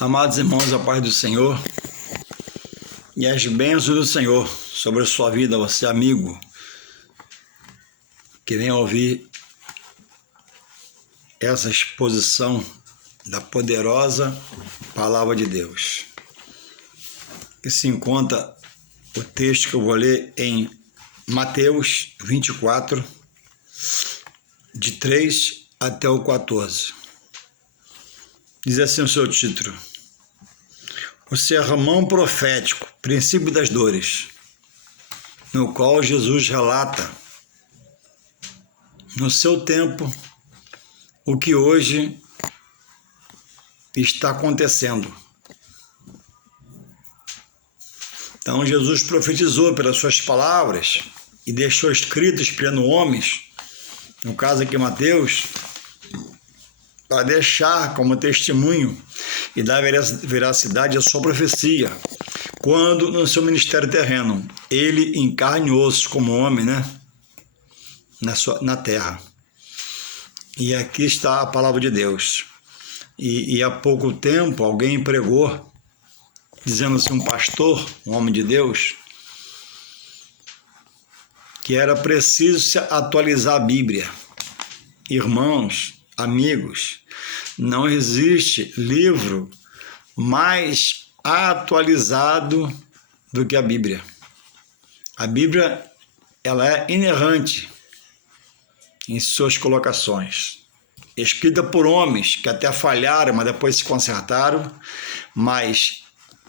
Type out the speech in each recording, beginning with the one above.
Amados irmãos, a paz do Senhor e as bênçãos do Senhor sobre a sua vida, você amigo que vem ouvir essa exposição da poderosa Palavra de Deus. E se encontra o texto que eu vou ler em Mateus 24, de 3 até o 14. Diz assim o seu título: o sermão profético, princípio das dores, no qual Jesus relata, no seu tempo, o que hoje está acontecendo. Então Jesus profetizou pelas suas palavras e deixou escrito, inspirando homens, no caso aqui Mateus, para deixar como testemunho e dar veracidade à sua profecia, quando no seu ministério terreno ele encarnou-se como homem, na terra. E aqui está a palavra de Deus. E há pouco tempo alguém pregou, dizendo assim, um pastor, um homem de Deus, que era preciso se atualizar a Bíblia. Irmãos, amigos, não existe livro mais atualizado do que a Bíblia. A Bíblia, ela é inerrante em suas colocações, escrita por homens que até falharam, mas depois se consertaram, mas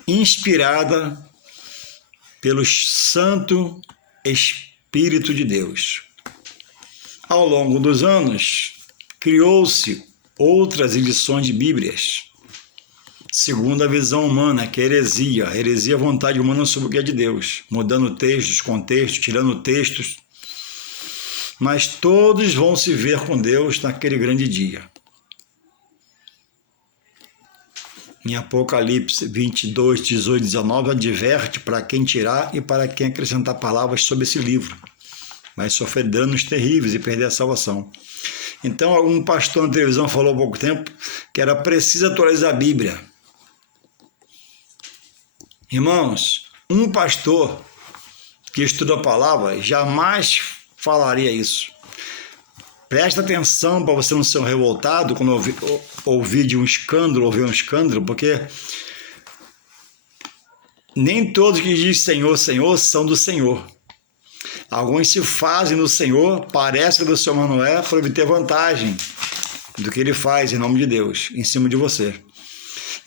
inspirada pelo Santo Espírito de Deus. Ao longo dos anos, criou-se outras edições de Bíblias, segundo a visão humana, que é heresia. A heresia é a vontade humana sobre o que é de Deus, mudando textos, contextos, tirando textos. Mas todos vão se ver com Deus naquele grande dia. Em Apocalipse 22, 18 e 19, adverte para quem tirar e para quem acrescentar palavras sobre esse livro. Vai sofrer danos terríveis e perder a salvação. Então, algum pastor na televisão falou há pouco tempo que era preciso atualizar a Bíblia. Irmãos, um pastor que estuda a palavra jamais falaria isso. Presta atenção para você não ser um revoltado quando ouvir de um escândalo, ouvir um escândalo, porque nem todos que dizem Senhor, Senhor, são do Senhor. Alguns se fazem no Senhor, parece que do Senhor, mas não é, para obter vantagem do que ele faz em nome de Deus, em cima de você.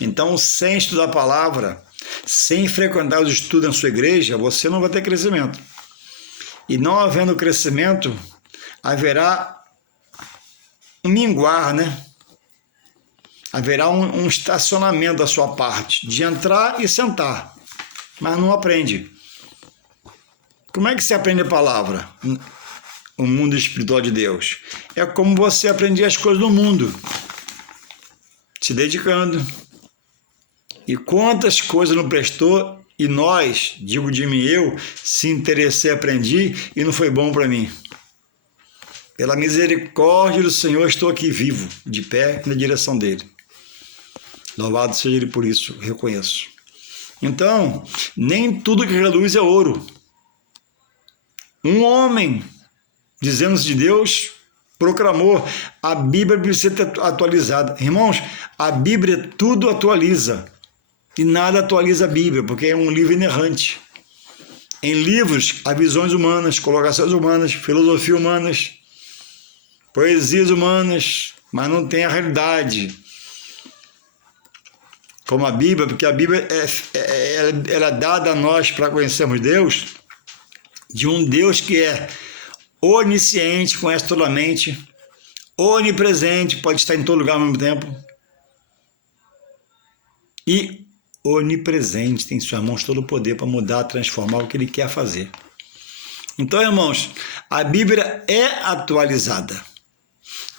Então, sem estudar a palavra, sem frequentar os estudos na sua igreja, você não vai ter crescimento. E não havendo crescimento, haverá um minguar, Haverá um estacionamento da sua parte, de entrar e sentar, mas não aprende. Como é que se aprende a palavra? O mundo espiritual de Deus. É como você aprender as coisas do mundo, se dedicando. E quantas coisas não prestou e nós, digo de mim, eu, se interessei, aprendi e não foi bom para mim. Pela misericórdia do Senhor, estou aqui vivo, de pé, na direção dele. Louvado seja ele por isso, reconheço. Então, nem tudo que reluz é ouro. Um homem, dizendo-se de Deus, proclamou: a Bíblia precisa ser atualizada. Irmãos, a Bíblia tudo atualiza. E nada atualiza a Bíblia, porque é um livro inerrante. Em livros, há visões humanas, colocações humanas, filosofia humanas, poesias humanas, mas não tem a realidade como a Bíblia, porque a Bíblia ela é dada a nós para conhecermos Deus, de um Deus que é onisciente, conhece toda a mente, onipresente, pode estar em todo lugar ao mesmo tempo, e onipresente, tem em suas mãos todo o poder para mudar, transformar o que ele quer fazer. Então, irmãos, a Bíblia é atualizada.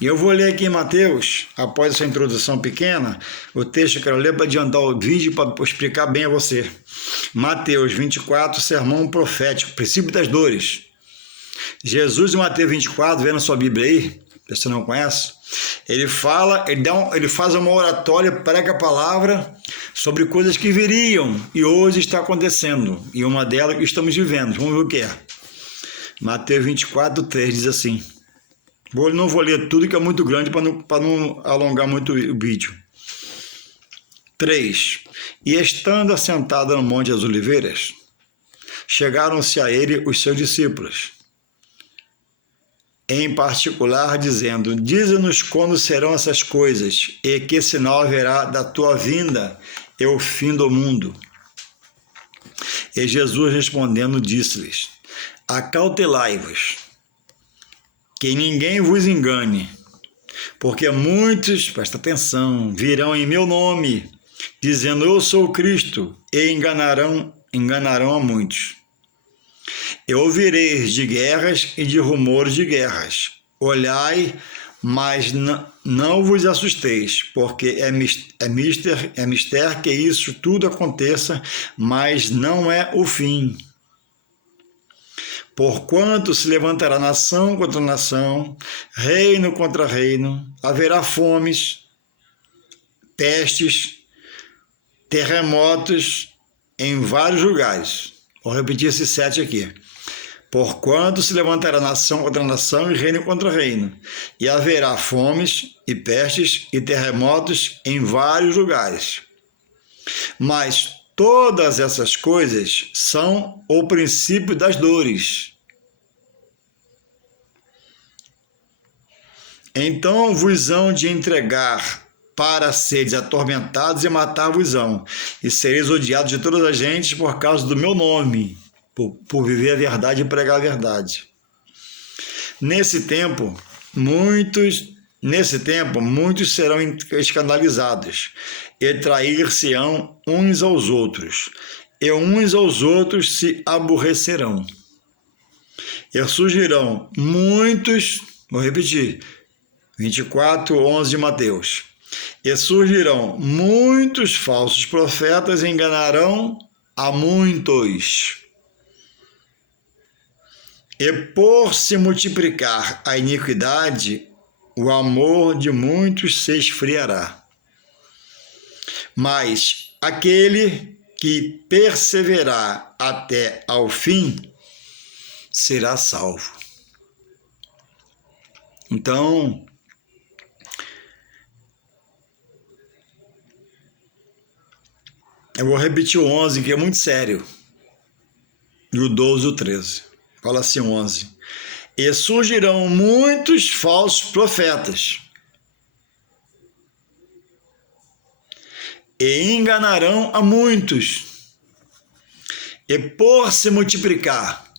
E eu vou ler aqui em Mateus, após essa introdução pequena, o texto que eu quero ler para adiantar o vídeo, para explicar bem a você. Mateus 24, sermão profético, princípio das dores. Jesus, em Mateus 24, vê na sua Bíblia aí, se você não conhece, ele faz uma oratória, prega a palavra, sobre coisas que viriam e hoje está acontecendo. E uma delas estamos vivendo. Vamos ver o que é. Mateus 24, 3 diz assim. Não vou ler tudo que é muito grande para não alongar muito o vídeo. 3. E estando assentado no Monte das Oliveiras, chegaram-se a ele os seus discípulos, em particular dizendo, dize-nos quando serão essas coisas, e que sinal haverá da tua vinda e o fim do mundo. E Jesus respondendo disse-lhes, acautelai-vos, que ninguém vos engane, porque muitos, presta atenção, virão em meu nome, dizendo eu sou o Cristo, e enganarão a muitos. E ouvireis de guerras e de rumores de guerras. Olhai, mas não vos assusteis, porque é mister que isso tudo aconteça, mas não é o fim. Porquanto se levantará nação contra nação, reino contra reino, haverá fomes, pestes, terremotos em vários lugares. Vou repetir esses 7 aqui. Porquanto se levantará nação contra nação e reino contra reino, e haverá fomes e pestes e terremotos em vários lugares. Mas todas essas coisas são o princípio das dores. Então vos hão de entregar para seres atormentados e matar-vos-ão, e sereis odiados de todas as gentes por causa do meu nome, por viver a verdade e pregar a verdade. Nesse tempo, muitos serão escandalizados, e trair-se-ão uns aos outros, e uns aos outros se aborrecerão. E surgirão muitos, vou repetir, 24:11 de Mateus. E surgirão muitos falsos profetas e enganarão a muitos. E por se multiplicar a iniquidade, o amor de muitos se esfriará. Mas aquele que perseverar até ao fim será salvo. Então, eu vou repetir o 11, que é muito sério, e o 12 e o 13. Fala assim, 11. E surgirão muitos falsos profetas, e enganarão a muitos. E por se multiplicar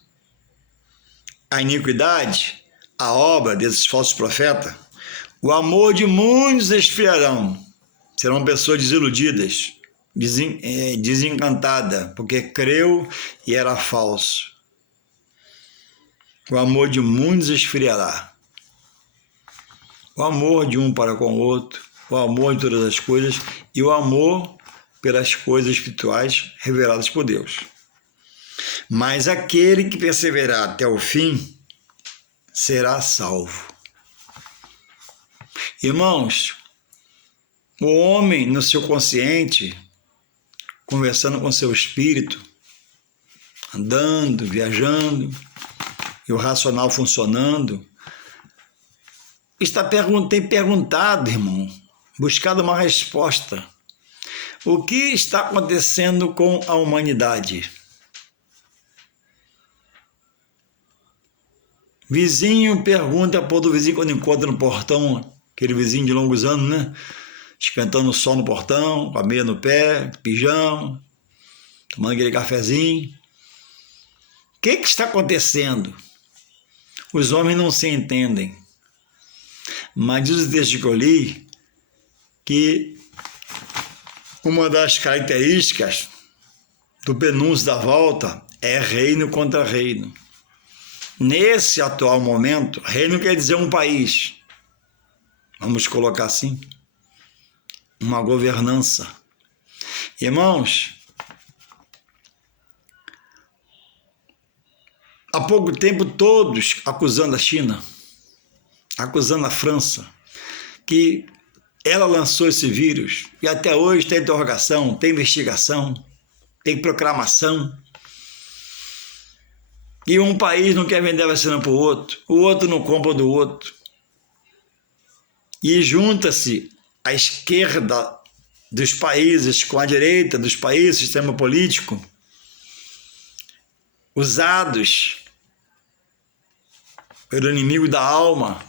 a iniquidade, a obra desses falsos profetas, o amor de muitos esfriarão. Serão pessoas desiludidas, desencantada, porque creu e era falso. O amor de muitos esfriará. O amor de um para com o outro, o amor de todas as coisas e o amor pelas coisas espirituais reveladas por Deus. Mas aquele que perseverar até o fim será salvo. Irmãos, o homem no seu consciente, conversando com seu espírito, andando, viajando, e o racional funcionando, tem perguntado, irmão, buscado uma resposta. O que está acontecendo com a humanidade? Vizinho pergunta para o vizinho quando encontra no portão, aquele vizinho de longos anos, né? Esquentando o sol no portão, com a meia no pé, pijama, tomando aquele cafezinho. O que está acontecendo? Os homens não se entendem. Mas diz o texto que eu li que uma das características do prenúncio da volta é reino contra reino. Nesse atual momento, reino quer dizer um país. Vamos colocar assim. Uma governança. Irmãos, há pouco tempo todos acusando a China, acusando a França, que ela lançou esse vírus e até hoje tem interrogação, tem investigação, tem proclamação. E um país não quer vender a vacina para o outro não compra do outro. E junta-se a esquerda dos países com a direita dos países, sistema político, usados pelo inimigo da alma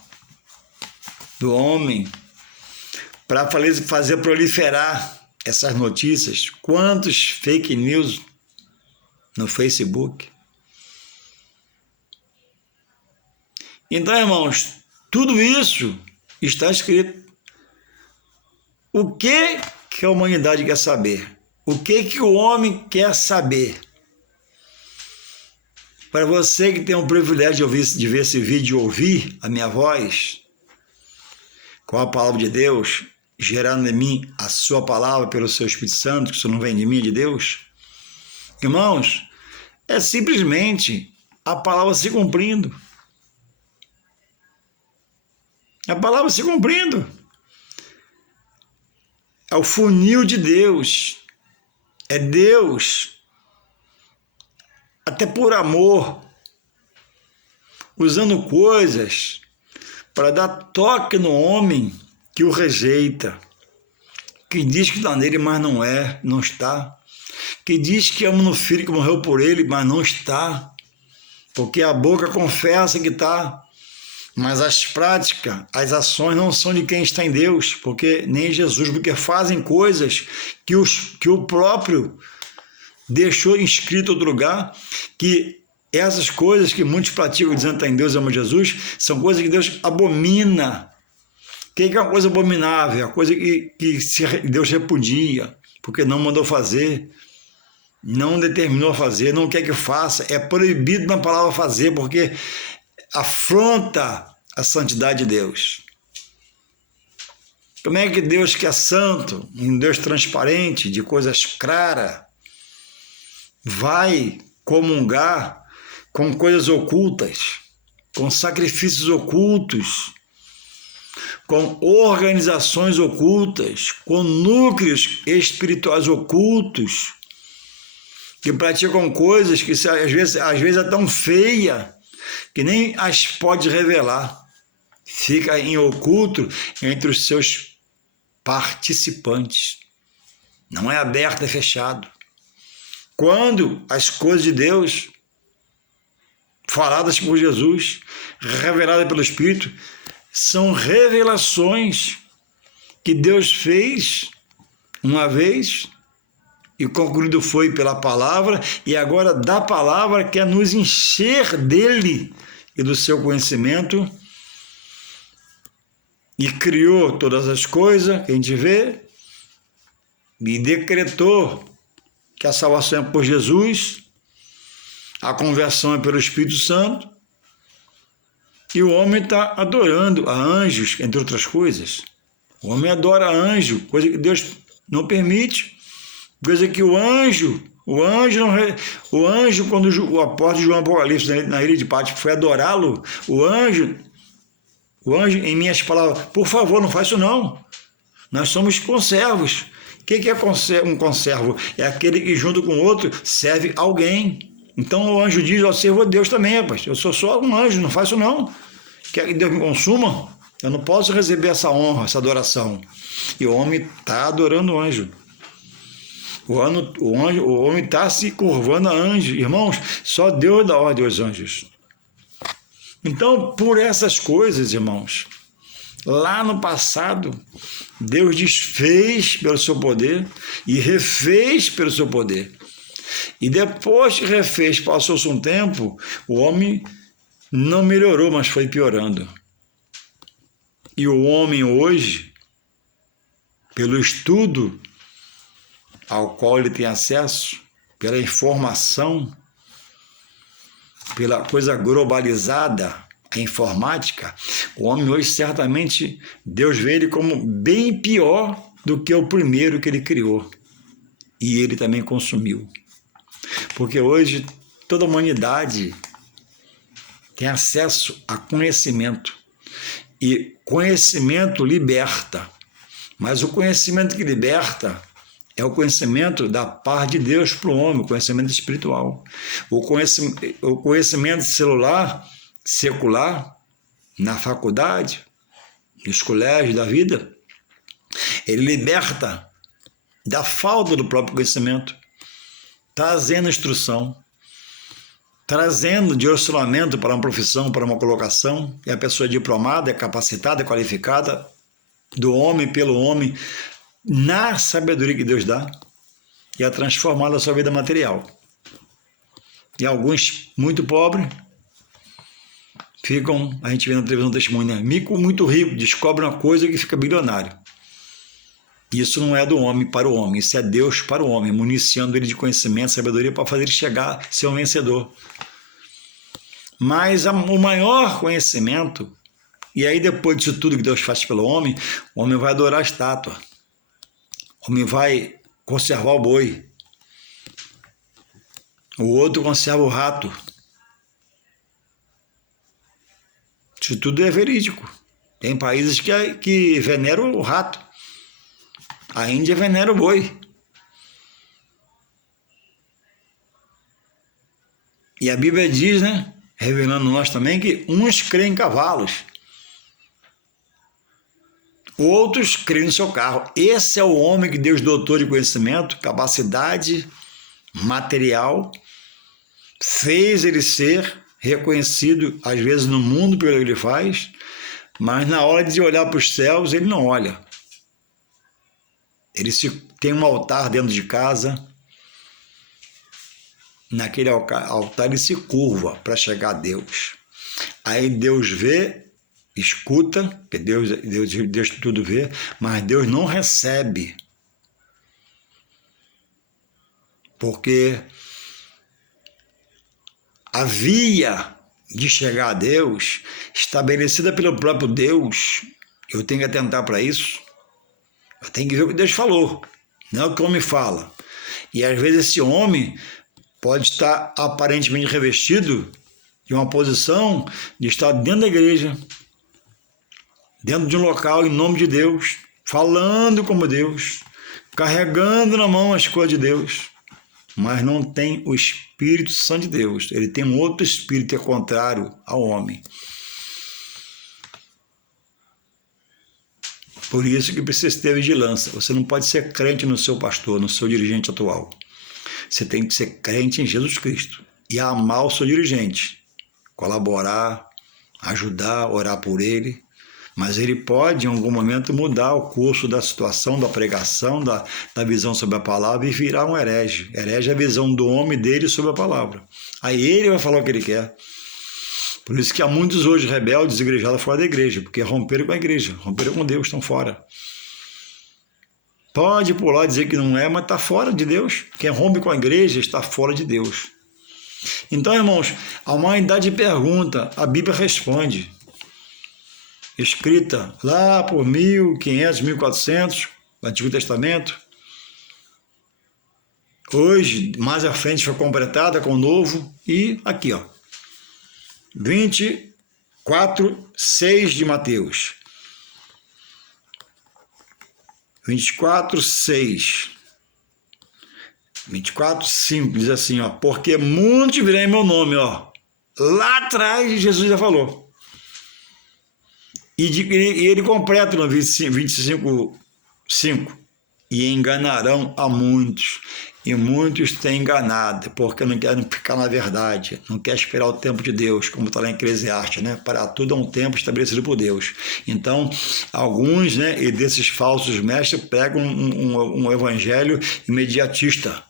do homem, para fazer proliferar essas notícias. Quantos fake news no Facebook? Então, irmãos, tudo isso está escrito. O que a humanidade quer saber? O que o homem quer saber? Para você que tem o privilégio de ver esse vídeo e ouvir a minha voz, com a palavra de Deus, gerando em mim a sua palavra pelo seu Espírito Santo, que isso não vem de mim, é de Deus. Irmãos, é simplesmente a palavra se cumprindo. A palavra se cumprindo. É o funil de Deus. É Deus, até por amor, usando coisas para dar toque no homem que o rejeita, que diz que está nele, mas não é, não está, que diz que ama no filho que morreu por ele, mas não está, porque a boca confessa que está, mas as práticas, as ações não são de quem está em Deus, porque nem Jesus, porque fazem coisas que o próprio deixou inscrito em outro lugar, que essas coisas que muitos praticam dizendo que está em Deus e ama Jesus, são coisas que Deus abomina. O que é uma coisa abominável? A coisa que Deus repudia, porque não mandou fazer, não determinou a fazer, não quer que faça, é proibido na palavra fazer, porque afronta a santidade de Deus. Como é que Deus, que é santo, um Deus transparente, de coisas claras, vai comungar com coisas ocultas, com sacrifícios ocultos, com organizações ocultas, com núcleos espirituais ocultos, que praticam coisas que às vezes é tão feia que nem as pode revelar. Fica em oculto entre os seus participantes. Não é aberto, é fechado. Quando as coisas de Deus, faladas por Jesus, reveladas pelo Espírito, são revelações que Deus fez uma vez e concluído foi pela palavra, e agora da palavra quer nos encher dele e do seu conhecimento, e criou todas as coisas que a gente vê, e decretou que a salvação é por Jesus, a conversão é pelo Espírito Santo, e o homem está adorando a anjos, entre outras coisas. O homem adora anjo, coisa que Deus não permite, coisa que o anjo, quando o apóstolo João Apocalipse na ilha de Patmos foi adorá-lo, o anjo, em minhas palavras, por favor, não faz isso não, nós somos conservos. O que é um conservo? É aquele que junto com o outro serve alguém. Então o anjo diz, eu servo a Deus também, rapaz, eu sou só um anjo, não faço não. Quer que Deus me consuma? Eu não posso receber essa honra, essa adoração. E o homem está adorando o anjo. O homem está se curvando a anjo. Irmãos, só Deus dá ordem aos anjos. Então, por essas coisas, irmãos, lá no passado, Deus desfez pelo seu poder e refez pelo seu poder. E depois que refez, passou-se um tempo, o homem não melhorou, mas foi piorando. E o homem hoje, pelo estudo ao qual ele tem acesso, pela informação, pela coisa globalizada, a informática, o homem hoje certamente, Deus vê ele como bem pior do que o primeiro que ele criou. E ele também consumiu. Porque hoje toda a humanidade tem acesso a conhecimento. E conhecimento liberta. Mas o conhecimento que liberta é o conhecimento da parte de Deus para o homem, o conhecimento espiritual. O conhecimento secular, na faculdade, nos colégios da vida, ele liberta da falta do próprio conhecimento, trazendo instrução, trazendo direcionamento para uma profissão, para uma colocação, e a pessoa é diplomada, é capacitada, é qualificada, do homem pelo homem, na sabedoria que Deus dá, e é transformada a sua vida material. E alguns muito pobres ficam, a gente vê na televisão testemunha, muito rico, descobre uma coisa que fica bilionário. Isso não é do homem para o homem, isso é Deus para o homem, municiando ele de conhecimento, sabedoria para fazer ele chegar a ser um vencedor. Mas o maior conhecimento, e aí depois disso tudo que Deus faz pelo homem, o homem vai adorar a estátua, o homem vai conservar o boi, o outro conserva o rato. Isso tudo é verídico. Tem países que veneram o rato. A Índia venera o boi. E a Bíblia diz, né, revelando nós também, que uns creem em cavalos, outros creem no seu carro. Esse é o homem que Deus dotou de conhecimento, capacidade material, fez ele ser reconhecido, às vezes, no mundo pelo que ele faz, mas na hora de olhar para os céus, ele não olha. Ele tem um altar dentro de casa, naquele altar ele se curva para chegar a Deus. Aí Deus vê, escuta, porque Deus tudo vê, mas Deus não recebe. Porque a via de chegar a Deus, estabelecida pelo próprio Deus, eu tenho que atentar para isso. Eu tenho que ver o que Deus falou, não é o que o homem fala. E às vezes esse homem pode estar aparentemente revestido de uma posição de estar dentro da igreja, dentro de um local em nome de Deus, falando como Deus, carregando na mão as coisas de Deus, mas não tem o Espírito Santo de Deus. Ele tem um outro espírito que é contrário ao homem. Por isso que precisa ter vigilância. Você não pode ser crente no seu pastor, no seu dirigente atual. Você tem que ser crente em Jesus Cristo e amar o seu dirigente, colaborar, ajudar, orar por ele. Mas ele pode, em algum momento, mudar o curso da situação, da pregação, da visão sobre a palavra e virar um herege. Herege é a visão do homem dele sobre a palavra. Aí ele vai falar o que ele quer. Por isso que há muitos hoje rebeldes, igrejados fora da igreja, porque romperam com a igreja, romperam com Deus, estão fora. Pode pular e dizer que não é, mas está fora de Deus. Quem rompe com a igreja está fora de Deus. Então, irmãos, a humanidade pergunta, a Bíblia responde. Escrita lá por 1500, 1400, no Antigo Testamento. Hoje, mais à frente, foi completada com o Novo. E aqui, ó, 24:6 de Mateus. 24:6. 24:5 diz assim, ó, porque muitos virão em meu nome, ó. Lá atrás Jesus já falou. E ele completa no 25:5. E enganarão a muitos. E muitos têm enganado, porque não querem ficar na verdade, não querem esperar o tempo de Deus, como está lá em Eclesiastes, né? Para tudo há um tempo estabelecido por Deus. Então, alguns, né, e desses falsos mestres pregam um evangelho imediatista.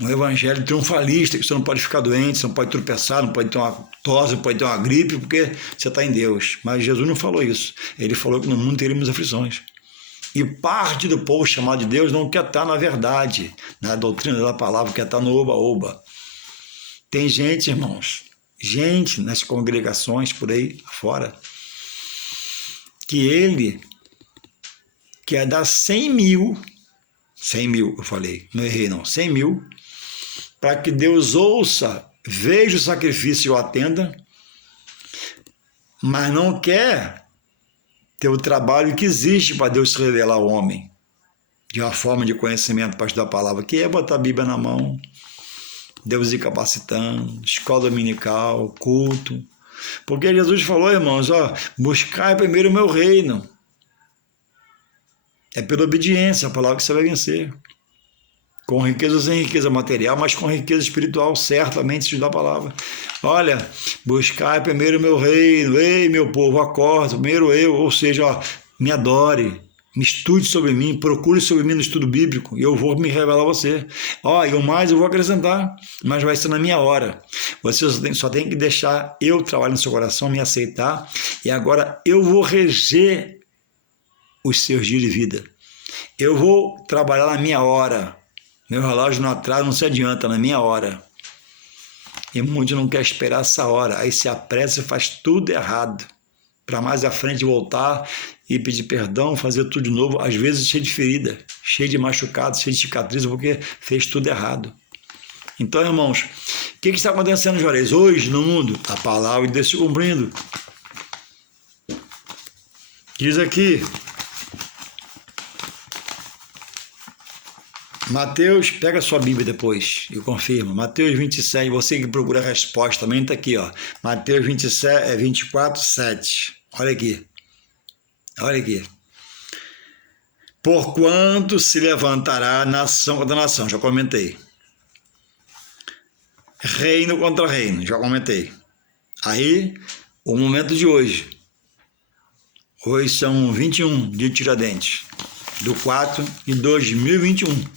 Um evangelho triunfalista, que você não pode ficar doente, você não pode tropeçar, não pode ter uma tosse, não pode ter uma gripe, porque você está em Deus. Mas Jesus não falou isso. Ele falou que no mundo teríamos aflições. E parte do povo chamado de Deus não quer estar na verdade, na doutrina da palavra, quer estar no oba-oba. Tem gente, irmãos, gente nas congregações por aí fora, que ele quer dar 100 mil, eu falei, não errei não, 100 mil, para que Deus ouça, veja o sacrifício e o atenda, mas não quer ter o trabalho que existe para Deus se revelar ao homem, de uma forma de conhecimento para estudar a palavra, que é botar a Bíblia na mão, Deus ir capacitando, escola dominical, culto. Porque Jesus falou, irmãos, buscai primeiro o meu reino. É pela obediência a palavra que você vai vencer. Com riqueza ou sem riqueza material, mas com riqueza espiritual, certamente estudar a palavra. Olha, buscai primeiro o meu reino, ei meu povo, acorda, primeiro eu, ou seja, me adore, me estude sobre mim, procure sobre mim no estudo bíblico, e eu vou me revelar a você. E o mais eu vou acrescentar, mas vai ser na minha hora. Você só tem que deixar eu trabalhar no seu coração, me aceitar, e agora eu vou reger os seus dias de vida. Eu vou trabalhar na minha hora. Meu relógio não atrasa, não se adianta, na minha hora. E muitos não querem esperar essa hora. Aí se apressa e faz tudo errado. Para mais à frente voltar e pedir perdão, fazer tudo de novo. Às vezes cheio de ferida, cheio de machucado, cheio de cicatriz, porque fez tudo errado. Então, irmãos, o que está acontecendo, Juarez? Hoje, no mundo, a palavra de Deus se cumprindo. Diz aqui... Mateus, pega a sua Bíblia depois e confirma. Mateus 27, você que procura a resposta também está aqui, Mateus 27, 24, 7. Olha aqui. Olha aqui. Porquanto se levantará nação contra nação, já comentei. Reino contra reino, já comentei. Aí, o momento de hoje. Hoje são 21 de Tiradentes, do 4 de 2021.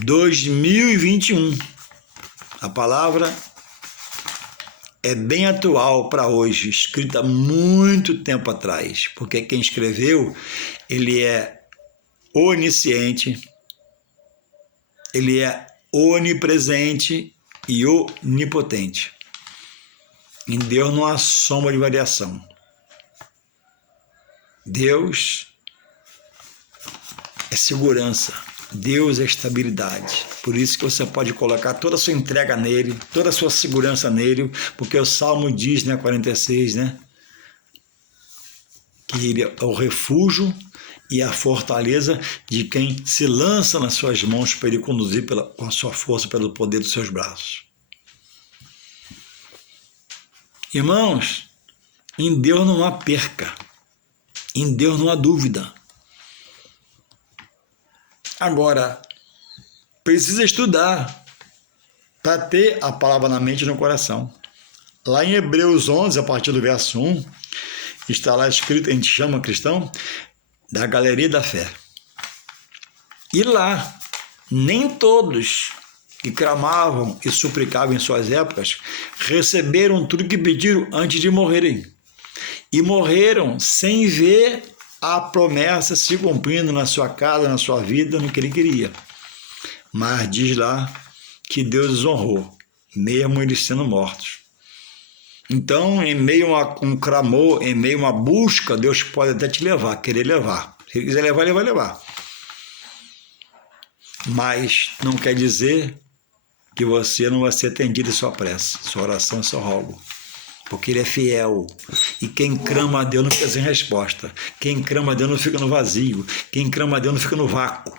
2021. A palavra é bem atual para hoje, escrita há muito tempo atrás, porque quem escreveu, ele é onisciente, ele é onipresente e onipotente. Em Deus não há sombra de variação. Deus é segurança. Deus é estabilidade. Por isso que você pode colocar toda a sua entrega nele, toda a sua segurança nele, porque o Salmo diz, 46, que ele é o refúgio e a fortaleza de quem se lança nas suas mãos para ele conduzir com a sua força, pelo poder dos seus braços. Irmãos, em Deus não há perca, em Deus não há dúvida. Agora, precisa estudar para ter a palavra na mente e no coração. Lá em Hebreus 11, a partir do verso 1, está lá escrito, a gente chama cristão, da galeria da fé. E lá, nem todos que clamavam e suplicavam em suas épocas receberam tudo que pediram antes de morrerem. E morreram sem ver a promessa se cumprindo na sua casa, na sua vida, no que ele queria. Mas diz lá que Deus os honrou, mesmo eles sendo mortos. Então, em meio a um clamor, em meio a uma busca, Deus pode até te levar, querer levar. Se ele quiser levar, ele vai levar. Mas não quer dizer que você não vai ser atendido em sua prece, sua oração, seu rogo. Porque ele é fiel. E quem clama a Deus não fica sem resposta. Quem clama a Deus não fica no vazio. Quem clama a Deus não fica no vácuo.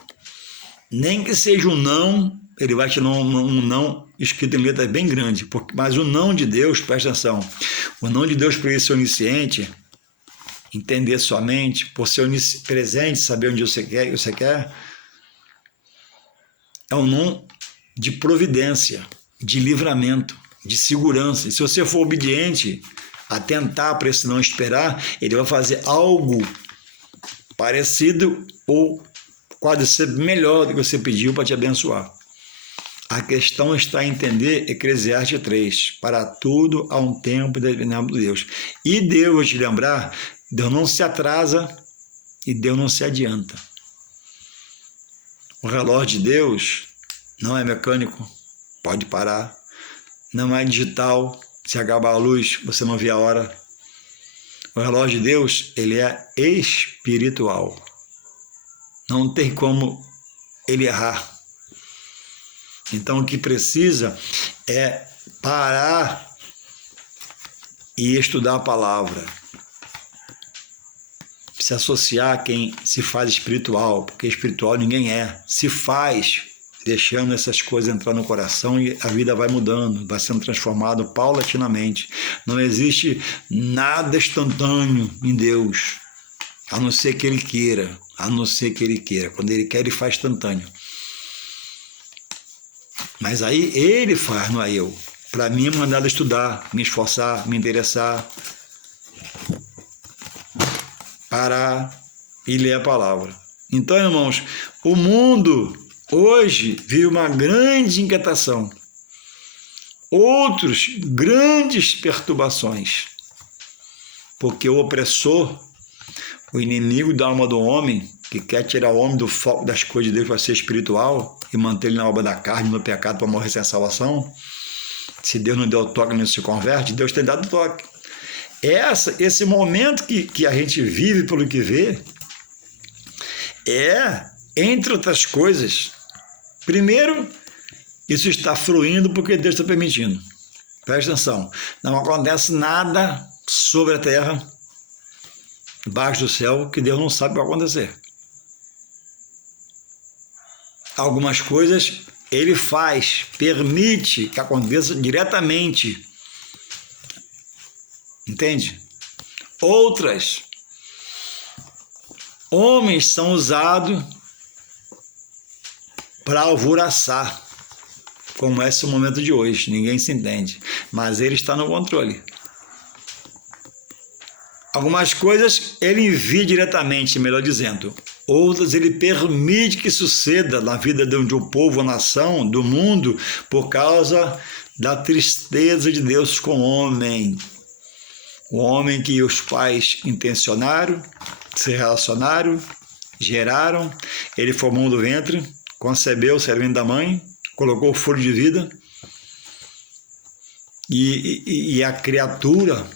Nem que seja um não, ele vai te dar um não escrito em letra bem grande. Mas o não de Deus, presta atenção, o não de Deus por ele ser onisciente, entender sua mente, por ser presente, saber onde você quer, é um não de providência, de livramento, de segurança. E se você for obediente, atentar para esse não esperar, ele vai fazer algo parecido ou quase sempre melhor do que você pediu para te abençoar. A questão está em entender Eclesiastes 3. Para tudo há um tempo determinado de Deus. E Deus, vou te lembrar, Deus não se atrasa e Deus não se adianta. O relógio de Deus não é mecânico, pode parar. Não é digital, se acabar a luz, você não vê a hora. O relógio de Deus, ele é espiritual. Não tem como ele errar. Então, o que precisa é parar e estudar a palavra. se associar a quem se faz espiritual, porque espiritual ninguém é. Se faz deixando essas coisas entrar no coração e a vida vai mudando, vai sendo transformado paulatinamente. Não existe nada instantâneo em Deus, a não ser que Ele queira, a não ser que Ele queira. Quando Ele quer, Ele faz instantâneo. Mas aí Ele faz, não é eu. Para mim é mandado estudar, me esforçar, me interessar, parar e ler a palavra. Então, irmãos, o mundo hoje vive uma grande inquietação, outros grandes perturbações, porque o opressor, o inimigo da alma do homem, que quer tirar o homem do foco das coisas de Deus para ser espiritual e manter ele na obra da carne, no pecado, para morrer sem salvação. Se Deus não deu o toque, não se converte, Deus tem dado o toque. Esse momento que a gente vive pelo que vê é, entre outras coisas, primeiro, isso está fluindo porque Deus está permitindo. Presta atenção, não acontece nada sobre a terra, debaixo do céu, que Deus não sabe o que vai acontecer. Algumas coisas Ele faz, permite que aconteça diretamente. Entende? Outras, homens são usados para alvoroçar, como é esse momento de hoje. Ninguém se entende, mas Ele está no controle. Algumas coisas Ele envia diretamente, melhor dizendo. Outras Ele permite que suceda na vida de um povo, uma nação, do mundo, por causa da tristeza de Deus com o homem. O homem que os pais intencionaram, se relacionaram, geraram, Ele formou do ventre, concebeu, servindo da mãe, colocou o fôlego de vida, e a criatura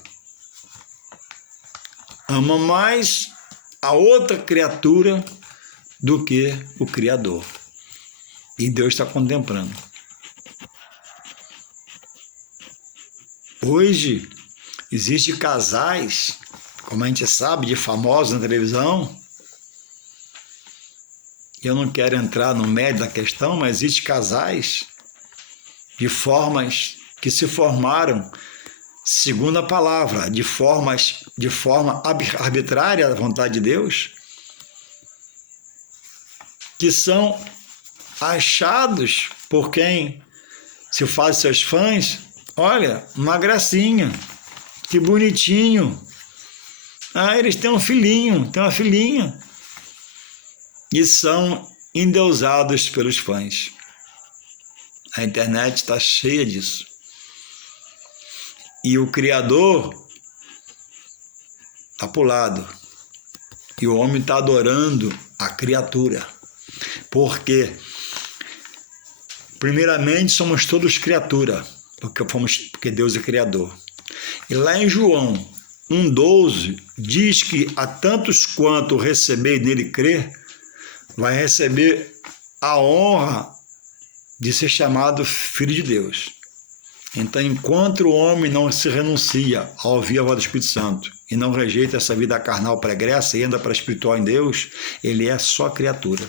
ama mais a outra criatura do que o Criador. E Deus está contemplando. Hoje, existem casais, como a gente sabe, de famosos na televisão. Eu não quero entrar no mérito da questão, mas existem casais de formas que se formaram segundo a palavra, de forma arbitrária à vontade de Deus, que são achados por quem se faz seus fãs. Olha, uma gracinha, que bonitinho. Ah, eles têm um filhinho, têm uma filhinha. E são endeusados pelos fãs. A internet está cheia disso. E o Criador está para o lado. E o homem está adorando a criatura. Porque, primeiramente, somos todos criatura, porque Deus é Criador. E lá em João 1,12, diz que a tantos quanto receber e nele crer, vai receber a honra de ser chamado filho de Deus. Então, enquanto o homem não se renuncia a ouvir a voz do Espírito Santo e não rejeita essa vida carnal pregressa e anda para a espiritual em Deus, ele é só criatura.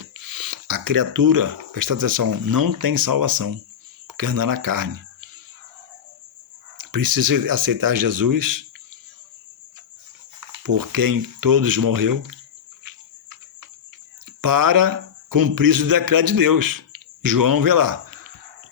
A criatura, presta atenção, não tem salvação, porque anda na carne. Precisa aceitar Jesus, por quem todos morreu, para cumprir o decreto de Deus. João, vê lá,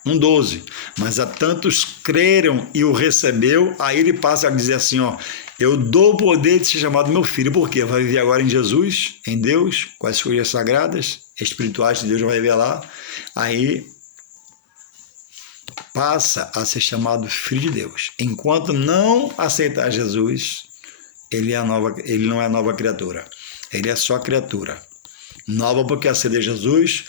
1,12. Mas a tantos creram e o recebeu, aí ele passa a dizer assim, ó, eu dou o poder de ser chamado meu filho. Por quê? Vai viver agora em Jesus, em Deus, com as coisas sagradas, espirituais que Deus vai revelar. Aí passa a ser chamado filho de Deus. Enquanto não aceitar Jesus, ele não é nova criatura. Ele é só criatura. Nova porque aceita Jesus,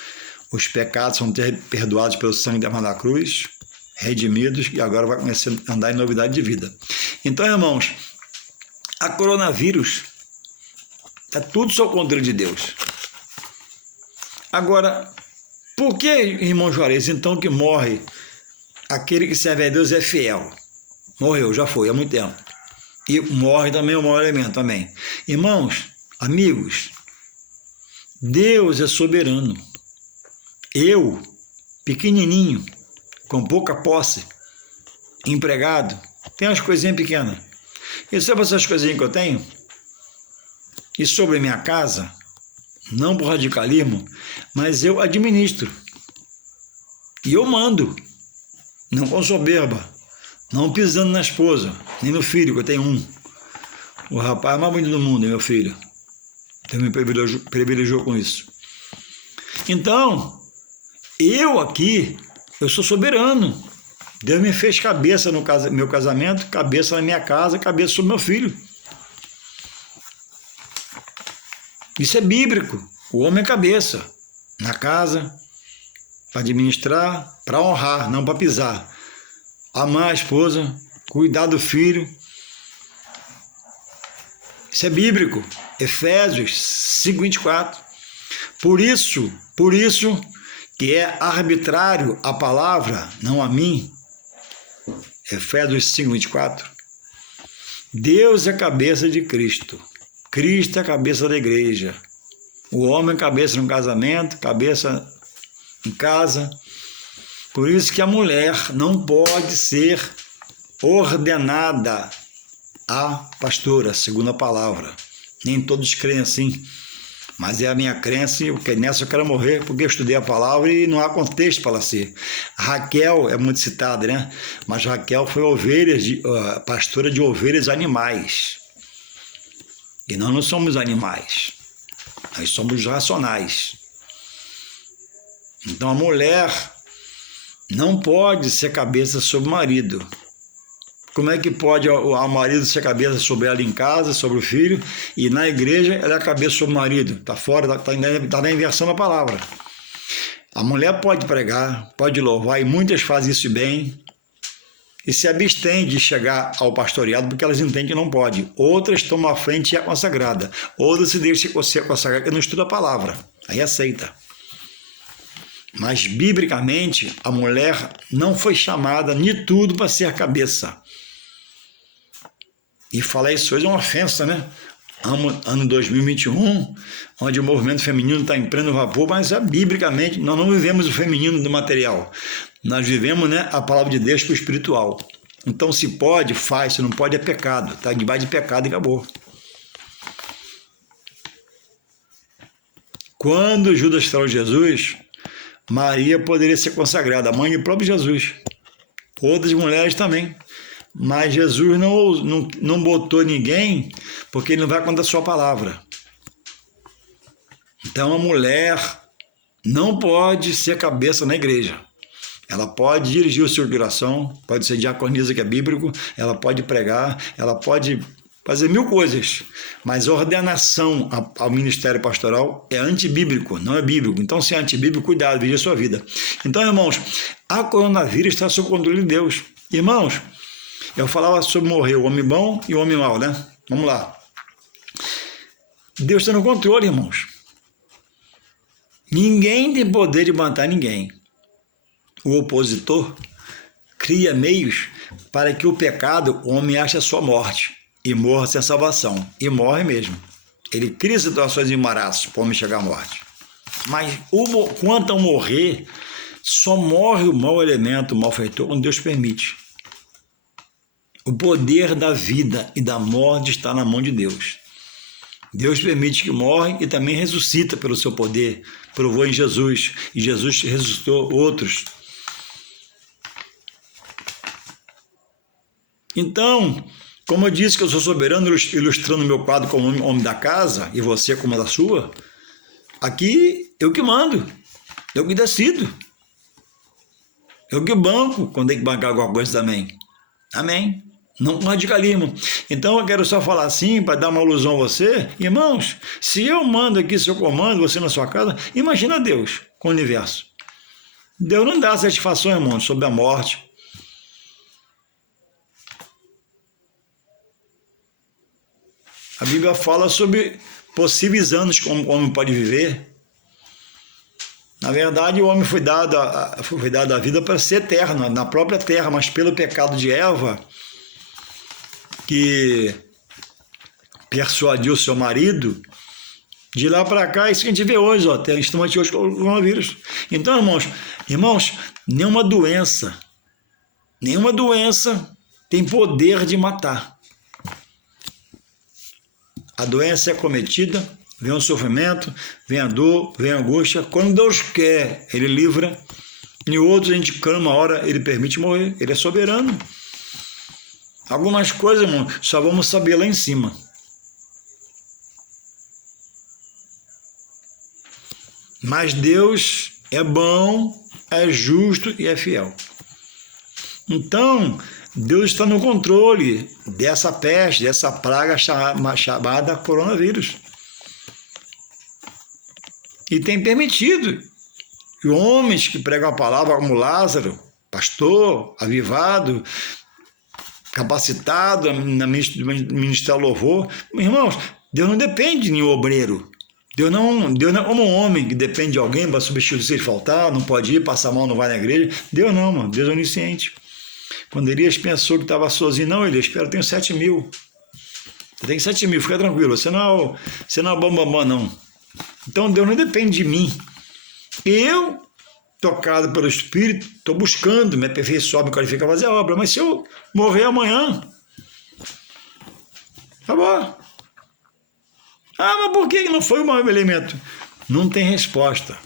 os pecados são perdoados pelo sangue derramado na cruz, redimidos, e agora vai começar a andar em novidade de vida. Então, irmãos, a coronavírus está tudo sob o controle de Deus. Agora, por que, irmão Juarez, então que morre aquele que serve a Deus é fiel? Morreu, já foi, há muito tempo. E morre também o maior elemento, amém. Irmãos, Amigos, Deus é soberano. Eu, pequenininho, com pouca posse, empregado, tenho umas coisinhas pequenas. E sabe essas coisinhas que eu tenho? E sobre a minha casa, não por radicalismo, mas eu administro. E eu mando, não com soberba, não pisando na esposa, nem no filho, que eu tenho um. O rapaz mais bonito do mundo é meu filho. Deus me privilegiou com isso. Então, eu sou soberano. Deus me fez cabeça no meu casamento, cabeça na minha casa, cabeça sobre meu filho. Isso é bíblico. O homem é cabeça. Na casa, para administrar, para honrar, não para pisar. Amar a esposa, cuidar do filho. Isso é bíblico. Efésios 5:24. Por isso que é arbitrário a palavra, não a mim. Efésios 5:24. Deus é a cabeça de Cristo. Cristo é a cabeça da igreja. O homem é cabeça no casamento, cabeça em casa. Por isso que a mulher não pode ser ordenada a pastora, segundo a palavra. Nem todos creem assim, mas é a minha crença, porque nessa eu quero morrer, porque eu estudei a palavra e não há contexto para ela ser. A Raquel é muito citada, né? Mas Raquel foi pastora de ovelhas animais. E nós não somos animais, nós somos racionais. Então a mulher não pode ser cabeça sobre o marido. Como é que pode o marido ser cabeça sobre ela em casa, sobre o filho, e na igreja ela é a cabeça sobre o marido? Está fora, está na inversão da palavra. A mulher pode pregar, pode louvar, e muitas fazem isso bem, e se abstêm de chegar ao pastoreado porque elas entendem que não pode. Outras tomam a frente e é consagrada. Outras se deixam ser consagrada porque não estuda a palavra. Aí aceita. Mas, biblicamente, a mulher não foi chamada de tudo para ser a cabeça. E falar isso hoje é uma ofensa, né? Ano 2021, onde o movimento feminino está em pleno vapor, mas biblicamente nós não vivemos o feminino do material. Nós vivemos, né, a palavra de Deus para o espiritual. Então, se pode, faz. Se não pode, é pecado. Está debaixo de pecado e acabou. Quando Judas traiu Jesus, Maria poderia ser consagrada, a mãe do próprio Jesus. Outras mulheres também. Mas Jesus não botou ninguém, porque ele não vai contra a sua palavra. Então a mulher não pode ser cabeça na igreja. Ela pode dirigir o seu coração, pode ser diaconisa, que é bíblico, ela pode pregar, ela pode fazer 1000 coisas, mas ordenação ao ministério pastoral é antibíblico, não é bíblico. Então, se é antibíblico, cuidado, veja a sua vida. Então, irmãos, a coronavírus está sob o controle de Deus. Irmãos, eu falava sobre morrer o homem bom e o homem mau, né? Vamos lá. Deus está no controle, irmãos. Ninguém tem poder de matar ninguém. O opositor cria meios para que o pecado, o homem ache a sua morte e morra sem salvação. E morre mesmo. Ele cria situações de embaraço para o homem chegar à morte. Mas quanto ao morrer, só morre o mau elemento, o malfeitor, quando Deus permite. O poder da vida e da morte está na mão de Deus. Deus permite que morre e também ressuscita pelo seu poder. Provou em Jesus. E Jesus ressuscitou outros. Então, como eu disse que eu sou soberano, ilustrando meu quadro como homem da casa, e você como da sua, aqui eu que mando, eu que decido. Eu que banco quando tem que bancar alguma coisa também. Amém? Não com radicalismo. Então eu quero só falar assim, para dar uma alusão a você. Irmãos, se eu mando aqui seu comando, você na sua casa, imagina Deus com o universo. Deus não dá satisfação, irmãos, sobre a morte. A Bíblia fala sobre possíveis anos que o homem pode viver. Na verdade, o homem foi dado a vida para ser eterno, na própria terra, mas pelo pecado de Eva, que persuadiu seu marido De lá para cá, é isso que a gente vê hoje, ó, estamos hoje com o coronavírus. Então, irmãos, nenhuma doença tem poder de matar. A doença é cometida, vem o sofrimento, vem a dor, vem a angústia. Quando Deus quer, Ele livra. E outros a gente clama uma hora, Ele permite morrer. Ele é soberano. Algumas coisas, irmão, só vamos saber lá em cima. Mas Deus é bom, é justo e é fiel. Então, Deus está no controle dessa peste, dessa praga chamada coronavírus. E tem permitido que homens que pregam a palavra, como Lázaro, pastor, avivado, capacitado no ministério louvor. Irmãos, Deus não depende de nenhum obreiro. Deus não é como um homem que depende de alguém para substituir se ele faltar, não pode ir, passar mal, não vai na igreja. Deus não, mano. Deus é onisciente. Quando Elias pensou que estava sozinho, não, Elias, espera, eu tenho 7.000. Você tem 7.000, fica tranquilo, você não é bambambam, não. Então Deus não depende de mim. Eu, tocado pelo Espírito, estou buscando me aperfeiçoar, me qualificar, fazer a obra, mas se eu morrer amanhã, acabou. Ah, mas por que não foi o mau elemento? Não tem resposta.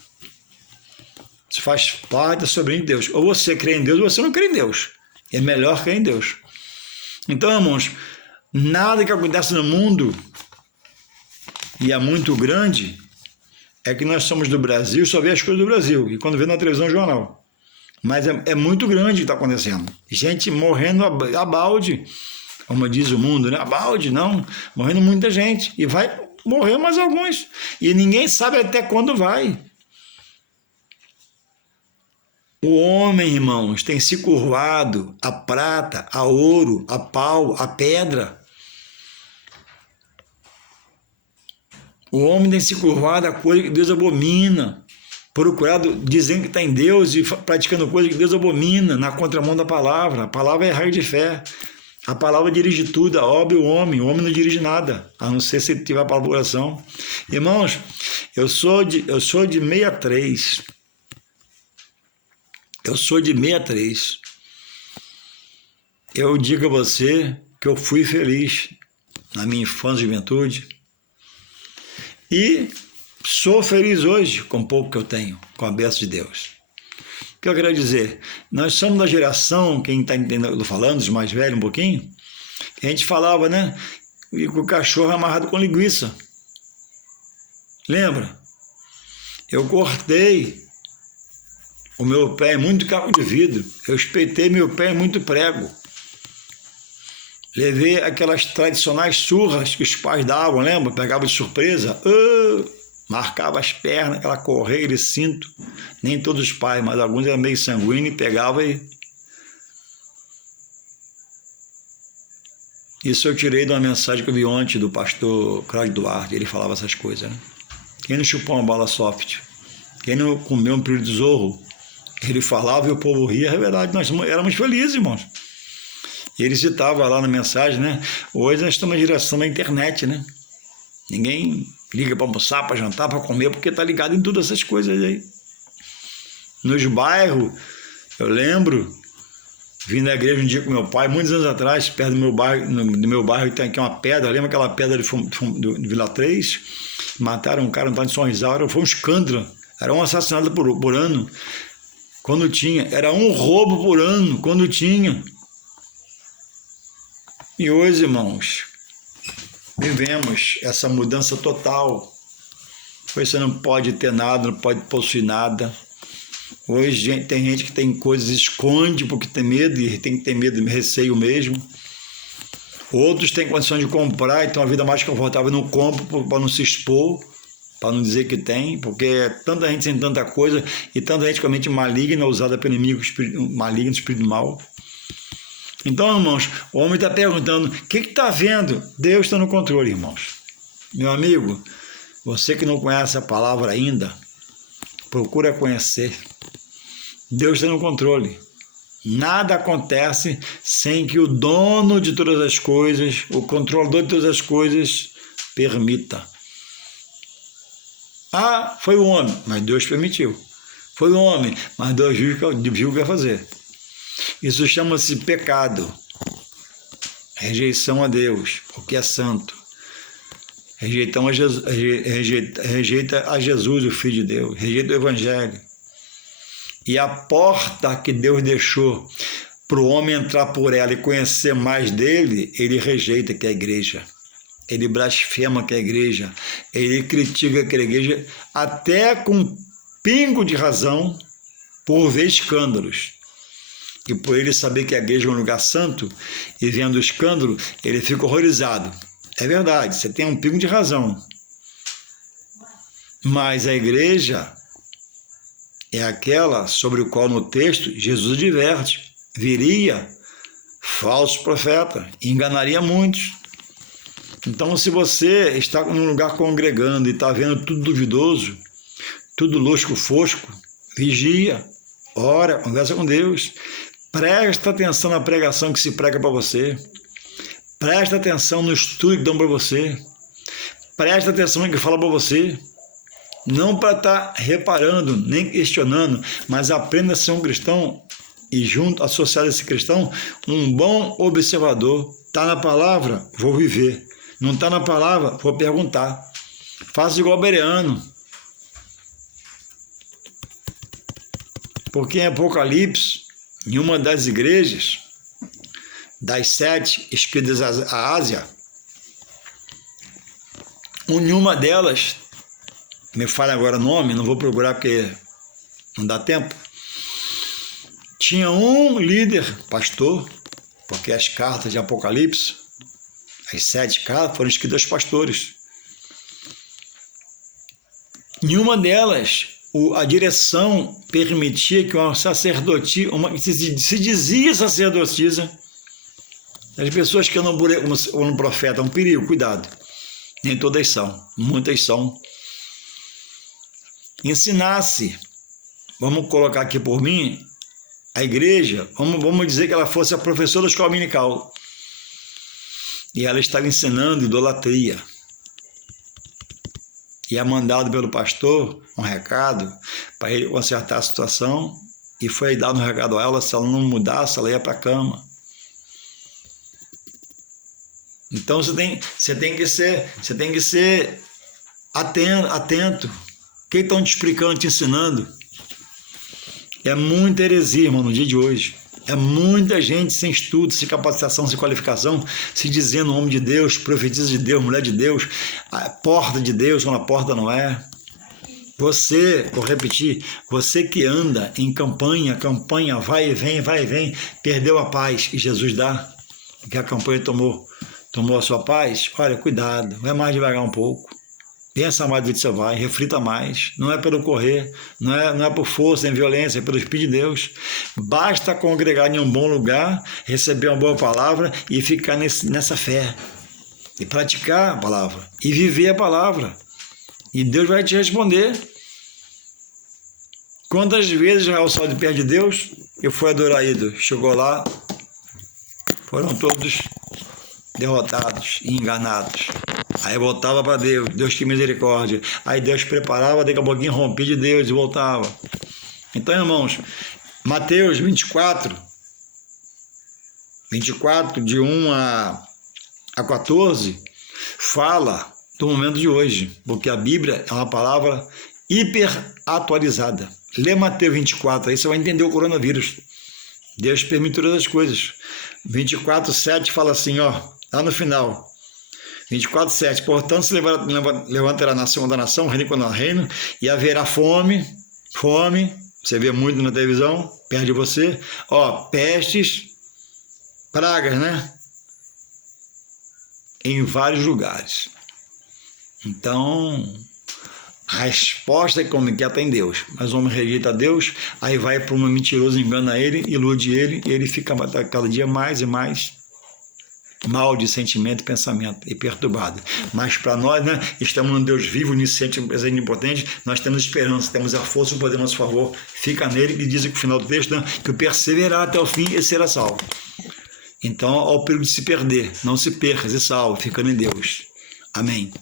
Isso faz parte da soberania de Deus. Ou você crê em Deus ou você não crê em Deus. É melhor crer em Deus. Então, irmãos, nada que acontece no mundo, e é muito grande, é que nós somos do Brasil, só vê as coisas do Brasil, e quando vê na televisão, jornal. Mas é muito grande o que está acontecendo. Gente morrendo a balde, como diz o mundo, né? A balde, não. Morrendo muita gente. E vai morrer mais alguns. E ninguém sabe até quando vai. O homem, irmãos, tem se curvado a prata, a ouro, a pau, a pedra. O homem tem se curvado a coisa que Deus abomina, procurado dizendo que está em Deus e praticando coisa que Deus abomina, na contramão da palavra. A palavra é raio de fé. A palavra dirige tudo, a obra e o homem não dirige nada, a não ser se ele tiver a palavra do coração. Irmãos, eu sou de 63. Eu sou de 63. Eu digo a você que eu fui feliz na minha infância e juventude. E sou feliz hoje com o pouco que eu tenho, com a bênção de Deus. O que eu quero dizer? Nós somos da geração, quem está entendendo, eu tô falando, os mais velhos um pouquinho, que a gente falava, né? E com o cachorro amarrado com linguiça. Lembra? Eu cortei o meu pé em muito caco de vidro. Eu espetei meu pé em muito prego. Levei aquelas tradicionais surras que os pais davam, lembra? Pegava de surpresa. Marcava as pernas, aquela correia de cinto. Nem todos os pais, mas alguns eram meio sanguíneos e pegava e... Isso eu tirei de uma mensagem que eu vi ontem do pastor Cláudio Duarte. Ele falava essas coisas, né? Quem não chupou uma bala soft? Quem não comeu um pirulito de zorro? Ele falava e o povo ria. É verdade, nós éramos felizes, irmãos. E ele citava lá na mensagem, né? Hoje nós estamos na geração da internet, né? Ninguém liga para almoçar, para jantar, para comer, porque está ligado em todas essas coisas aí. Nos bairros, eu lembro, vim na igreja um dia com meu pai, muitos anos atrás, perto do meu bairro tem aqui uma pedra, lembra aquela pedra do Vila 3? Mataram um cara no de São Rizal, foi um escândalo, era um assassinato por ano, quando tinha, era um roubo por ano, quando tinha. E hoje, irmãos, vivemos essa mudança total. Hoje você não pode ter nada, não pode possuir nada. Hoje tem gente que tem coisas, esconde porque tem medo, e tem que ter medo, receio mesmo. Outros têm condições de comprar, então a vida mais confortável não compra para não se expor, para não dizer que tem, porque é tanta gente sem tanta coisa, e tanta gente com a mente maligna, usada pelo inimigo maligno, espírito mal. Então, irmãos, o homem está perguntando, o que está vendo? Deus está no controle, irmãos. Meu amigo, você que não conhece a palavra ainda, procura conhecer. Deus está no controle. Nada acontece sem que o dono de todas as coisas, o controlador de todas as coisas, permita. Ah, foi o homem, mas Deus permitiu. Foi o homem, mas Deus viu o que ia fazer. Isso chama-se pecado. Rejeição a Deus, o que é santo. Rejeita a Jesus, o Filho de Deus. Rejeita o Evangelho. E a porta que Deus deixou para o homem entrar por ela e conhecer mais dele, ele rejeita, que é a igreja. Ele blasfema, que é a igreja. Ele critica, que é a igreja, até com pingo de razão, por ver escândalos. E por ele saber que a igreja é um lugar santo, e vendo o escândalo, ele fica horrorizado. É verdade, você tem um pingo de razão. Mas a igreja é aquela sobre o qual no texto Jesus adverte. Viria falso profeta, enganaria muitos. Então, se você está num lugar congregando e está vendo tudo duvidoso, tudo lusco fosco, vigia, ora, conversa com Deus. Presta atenção na pregação que se prega para você. Presta atenção no estudo que dão para você. Presta atenção no que fala para você. Não para estar reparando, nem questionando, mas aprenda a ser um cristão e junto, associado a esse cristão, um bom observador. Está na palavra? Vou viver. Não está na palavra? Vou perguntar. Faça igual Bereano. Porque em Apocalipse, em uma das igrejas, das 7 escritas à Ásia, em uma delas, me fala agora o nome, não vou procurar porque não dá tempo, tinha um líder, pastor, porque as cartas de Apocalipse, as 7 cartas foram escritas aos pastores. Em uma delas, a direção permitia que uma sacerdotisa, se dizia sacerdotisa, as pessoas que andam como um profeta, é um perigo, cuidado. Nem todas são, muitas são. Ensinasse, vamos colocar aqui por mim, a igreja, vamos dizer que ela fosse a professora da escola dominical. E ela estava ensinando idolatria. E é mandado pelo pastor um recado para ele consertar a situação, e foi dado um recado a ela, se ela não mudasse, ela ia para a cama. Então você tem que ser atento. O que estão te explicando, te ensinando? É muita heresia, irmão, no dia de hoje. É muita gente sem estudo, sem capacitação, sem qualificação, se dizendo homem de Deus, profetisa de Deus, mulher de Deus, a porta de Deus, quando a porta não é. Você, vou repetir, você que anda em campanha, vai e vem, perdeu a paz que Jesus dá, que a campanha tomou a sua paz. Olha, cuidado, vai mais devagar um pouco. Pensa mais do que você vai, reflita mais. Não é pelo correr, não é por força, nem violência, é pelo Espírito de Deus. Basta congregar em um bom lugar, receber uma boa palavra e ficar nessa fé. E praticar a palavra. E viver a palavra. E Deus vai te responder. Quantas vezes Israel saiu de perto de Deus e foi adorar ídolo? Chegou lá, foram todos derrotados e enganados. Aí voltava para Deus, Deus tinha misericórdia. Aí Deus preparava, daqui a pouquinho rompia de Deus e voltava. Então, irmãos, Mateus 24, de 1 a 14, fala do momento de hoje, porque a Bíblia é uma palavra hiper atualizada. Lê Mateus 24, aí você vai entender o coronavírus. Deus permite todas as coisas. 24:7 fala assim, ó, lá no final. 24:7, portanto se levantará na segunda nação, reino contra reino, e haverá fome, você vê muito na televisão, perto de você, ó, pestes, pragas, né? Em vários lugares. Então, a resposta é como que está em Deus, mas o homem rejeita a Deus, aí vai para um mentiroso, engana ele, ilude ele, e ele fica cada dia mais e mais mal de sentimento e pensamento e perturbado. Mas para nós, né, estamos num Deus vivo, onisciente, presente e impotente, nós temos esperança, temos a força e o poder a nosso favor. Fica nele, e diz que no final do texto, né, que o perseverar até o fim e será salvo. Então, ao perigo de se perder, não se perca, se salve, ficando em Deus. Amém.